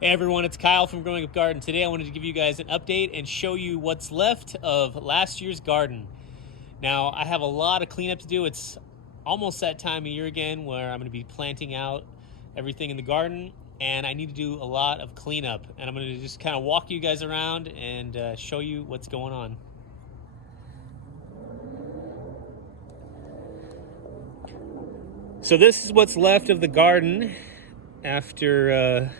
Hey everyone, it's Kyle from Growing Up Garden. Today I wanted to give you guys an update and show you what's left of last year's garden. Now, I have a lot of cleanup to do. It's almost that time of year again where I'm going to be planting out everything in the garden, and I need to do a lot of cleanup. And I'm going to just kind of walk you guys around and show you what's going on. So this is what's left of the garden after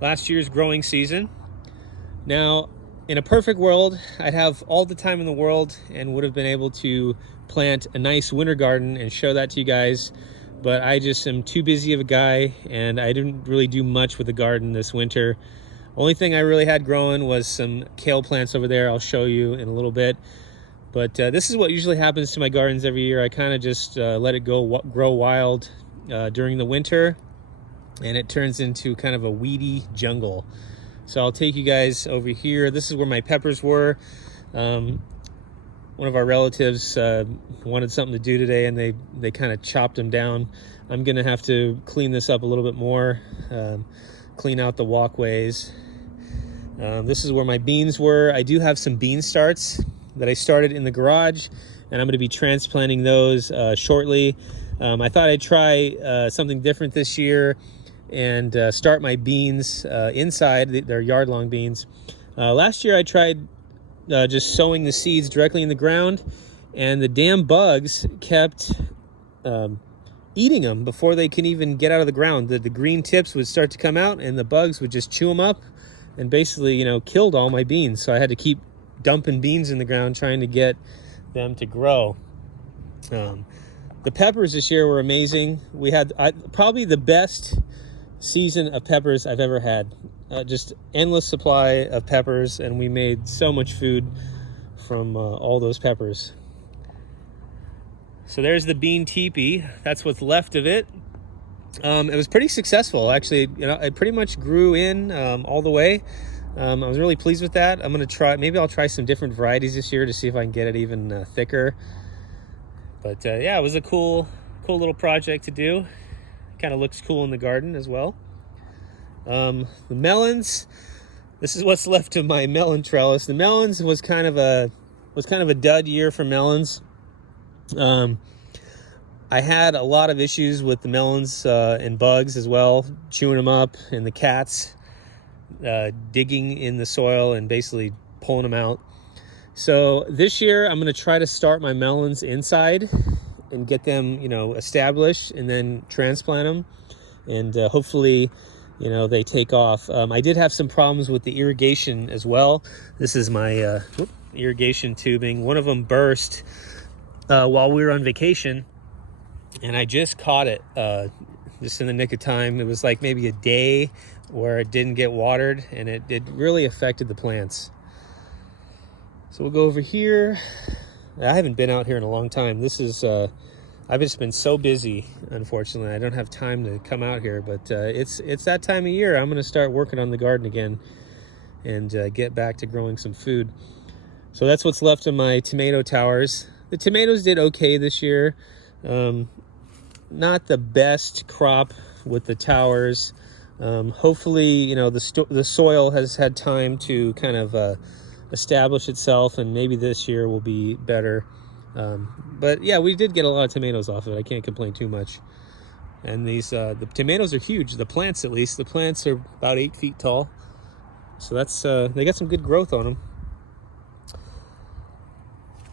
last year's growing season. Now, in a perfect world, I'd have all the time in the world and would have been able to plant a nice winter garden and show that to you guys, but I just am too busy of a guy and I didn't really do much with the garden this winter. Only thing I really had growing was some kale plants over there. I'll show you in a little bit. But this is what usually happens to my gardens every year. I kind of just let it grow wild during the winter, and it turns into kind of a weedy jungle. So I'll take you guys over here. This is where my peppers were. One of our relatives wanted something to do today, and they kind of chopped them down. I'm gonna have to clean this up a little bit more, clean out the walkways. This is where my beans were. I do have some bean starts that I started in the garage, and I'm gonna be transplanting those shortly. I thought I'd try something different this year and start my beans inside. They're yard-long beans. Last year I tried just sowing the seeds directly in the ground, and the damn bugs kept eating them before they can even get out of the ground. The green tips would start to come out, and the bugs would just chew them up and basically, killed all my beans. So I had to keep dumping beans in the ground trying to get them to grow. The peppers this year were amazing. We had probably the best season of peppers I've ever had. Just endless supply of peppers, and we made so much food from all those peppers. So there's the bean teepee. That's what's left of it. It was pretty successful, actually. It pretty much grew in all the way. I was really pleased with that. I'm gonna try. Maybe I'll try some different varieties this year to see if I can get it even thicker. But yeah, it was a cool little project to do. Kind of looks cool in the garden as well. The melons, this is what's left of my melon trellis. The melons was kind of a dud year for melons. I had a lot of issues with the melons and bugs as well, chewing them up, and the cats digging in the soil and basically pulling them out. So this year I'm going to try to start my melons inside and get them, established, and then transplant them, and hopefully, they take off. I did have some problems with the irrigation as well. This is my irrigation tubing. One of them burst while we were on vacation, and I just caught it just in the nick of time. It was like maybe a day where it didn't get watered, and it really affected the plants. So we'll go over here. I haven't been out here in a long time. This is, I've just been so busy, unfortunately. I don't have time to come out here, but it's that time of year. I'm gonna start working on the garden again and get back to growing some food. So that's what's left of my tomato towers. The tomatoes did okay this year. Not the best crop with the towers. Hopefully, the soil has had time to kind of establish itself, and maybe this year will be better. But yeah, we did get a lot of tomatoes off of it. I can't complain too much. And these the tomatoes are huge. The plants, at least, the plants are about 8 feet tall. So that's they got some good growth on them.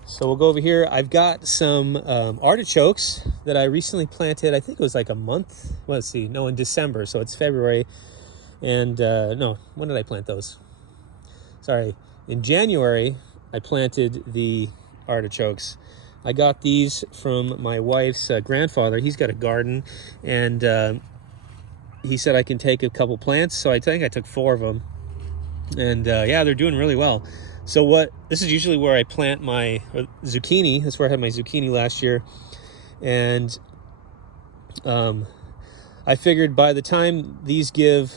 So we'll go over here. I've got some artichokes that I recently planted. I think it was like a month. Well, let's see. No, in December. So it's February. And no, when did I plant those? Sorry. In January, I planted the artichokes. I got these from my wife's grandfather. He's got a garden, and he said I can take a couple plants. So I think I took 4 of them. And yeah, they're doing really well. So this is usually where I plant my zucchini. That's where I had my zucchini last year. And I figured by the time these give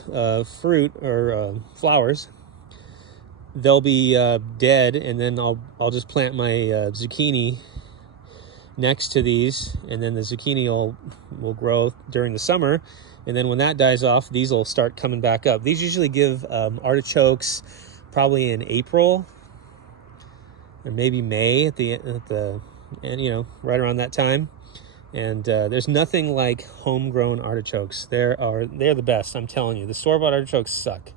fruit or flowers, they'll be dead, and then I'll just plant my zucchini next to these, and then the zucchini will grow during the summer, And then when that dies off, these will start coming back up. These usually give artichokes probably in April or maybe May at the and you know, right around that time. And there's nothing like homegrown artichokes. They're the best. I'm telling you, the store-bought artichokes suck.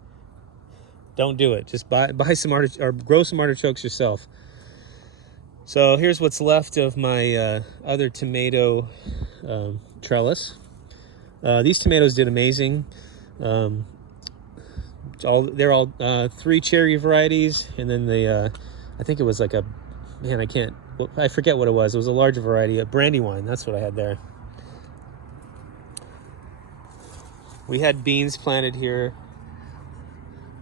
Don't do it. Just buy some or grow some artichokes yourself. So here's what's left of my other tomato trellis. These tomatoes did amazing. They're all 3 cherry varieties, and then I think it was like I forget what it was. It was a larger variety, a Brandywine. That's what I had there. We had beans planted here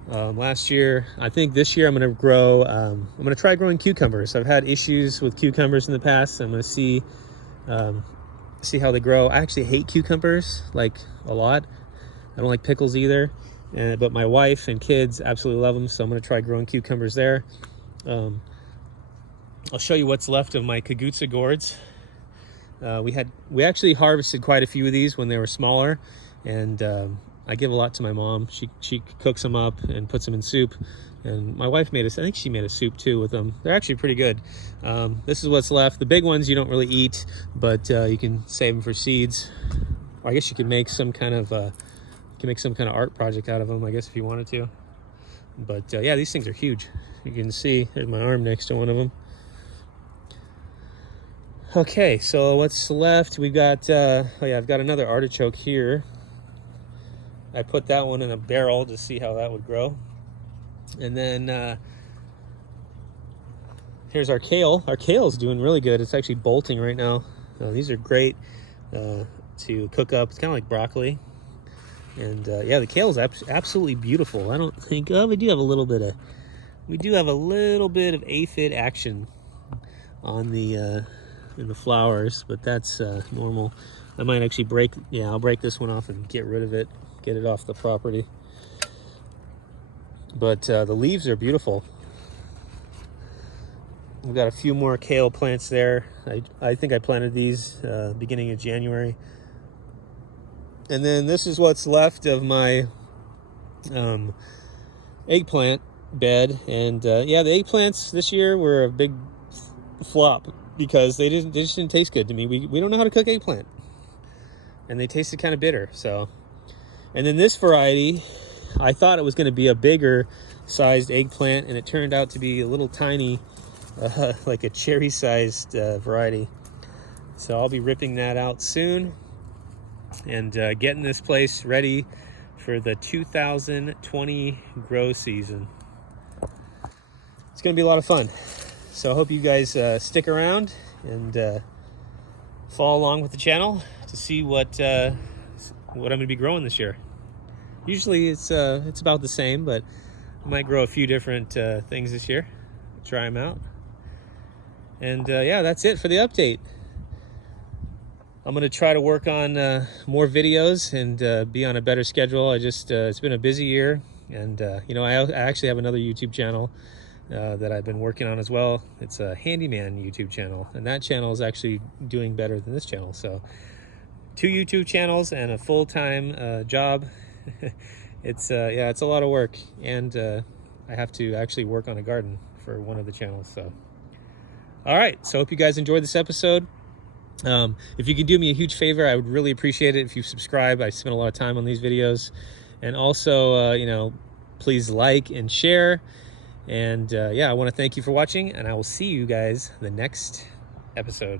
last year. I think this year I'm going to grow. I'm going to try growing cucumbers. I've had issues with cucumbers in the past. I'm going to see how they grow. I actually hate cucumbers like a lot. I don't like pickles either. But my wife and kids absolutely love them, so I'm going to try growing cucumbers there. I'll show you what's left of my Kagutsa gourds. We actually harvested quite a few of these when they were smaller, and I give a lot to my mom. She cooks them up and puts them in soup, and my wife I think she made a soup too with them. They're actually pretty good. This is what's left. The big ones you don't really eat, but you can save them for seeds. Or I guess you could make some kind of art project out of them, I guess, if you wanted to. But yeah, these things are huge. You can see there's my arm next to one of them. Okay, so what's left? We've got I've got another artichoke here. I put that one in a barrel to see how that would grow. And then here's our kale. Our kale is doing really good. It's actually bolting right now. These are great to cook up. It's kind of like broccoli. And yeah, the kale is absolutely beautiful. I don't think we do have a little bit of aphid action on the in the flowers, but that's normal. I might actually I'll break this one off and get rid of it, get it off the property. But the leaves are beautiful. We've got a few more kale plants there. I think I planted these beginning of January. And then this is what's left of my eggplant bed. And yeah, the eggplants this year were a big flop because they just didn't taste good to me. We don't know how to cook eggplant, and they tasted kind of bitter. So, and then this variety, I thought it was going to be a bigger sized eggplant, and it turned out to be a little tiny, like a cherry sized variety. So I'll be ripping that out soon and getting this place ready for the 2020 grow season. It's going to be a lot of fun. So I hope you guys stick around and follow along with the channel to see what I'm going to be growing this year. Usually it's about the same, but I might grow a few different things this year. Try them out. And yeah, that's it for the update. I'm going to try to work on more videos and be on a better schedule. It's been a busy year, and you know, I actually have another YouTube channel that I've been working on as well. It's a handyman YouTube channel, and that channel is actually doing better than this channel. So 2 YouTube channels and a full-time job. It's yeah, it's a lot of work, and I have to actually work on a garden for one of the channels. So all right, so hope you guys enjoyed this episode. If you could do me a huge favor, I would really appreciate it if you subscribe. I spend a lot of time on these videos. And also, you know, please like and share. And yeah, I want to thank you for watching, and I will see you guys the next episode.